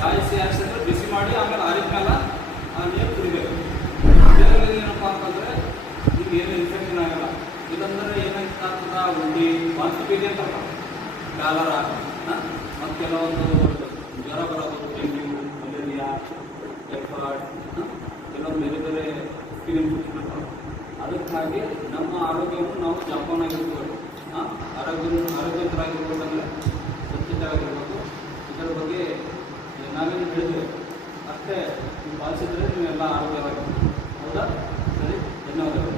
ಕಾಯಿಸಿ ಹಾಕ್ಸಿದ್ರೆ ಬಿಸಿ ಮಾಡಿ ಆಮೇಲೆ ಆರಿದ ಮೇಲೆ ಆ ನೀರು ಕುಡಿಬೇಕು. ಇದರಲ್ಲಿ ಏನಪ್ಪ ಅಂತಂದರೆ ನಿಮ್ಗೆ ಏನು ಇನ್ಫೆಕ್ಷನ್ ಆಗಲ್ಲ. ಇದಂದರೆ ಏನಾಗ್ತದ ಉಂಡಿ ವಾಂತಿ ಭೇದಿ ಅಂತಾರಲ್ಲ, ಕಾಲರ ಮತ್ತು ಕೆಲವೊಂದು ಜ್ವರ ಬರೋದು, ಡೆಂಗ್ಯೂ, ಮಲೇರಿಯಾ, ಟೈಫಾಯ್ಡ್, ಕೆಲವೊಂದು ಬೇರೆ ಬೇರೆ ಸ್ಕಿನ್ ಇನ್ಫೆಕ್ಷನ್ ಇರ್ತಾವೆ. ಅದಕ್ಕಾಗಿ ನಮ್ಮ ಆರೋಗ್ಯವನ್ನು ನಾವು ಜಪಾನಾಗಿರ್ಬೋದು, ಆರೋಗ್ಯವಂತರಾಗಿರ್ಬೇಕಂದ್ರೆ ಸ್ವಚ್ಛತೆಯಾಗಿರ್ಬೇಕು. ಇದರ ಬಗ್ಗೆ ನಾವೇನು ಹೇಳಿದ್ವಿ ಅಷ್ಟೇ ನೀವು ಪಾಲಿಸಿದ್ರೆ ನೀವೆಲ್ಲ ಆರೋಗ್ಯವಾಗಿರ್ಬೋದು. ಹೌದಾ? ಸರಿ, ಧನ್ಯವಾದಗಳು.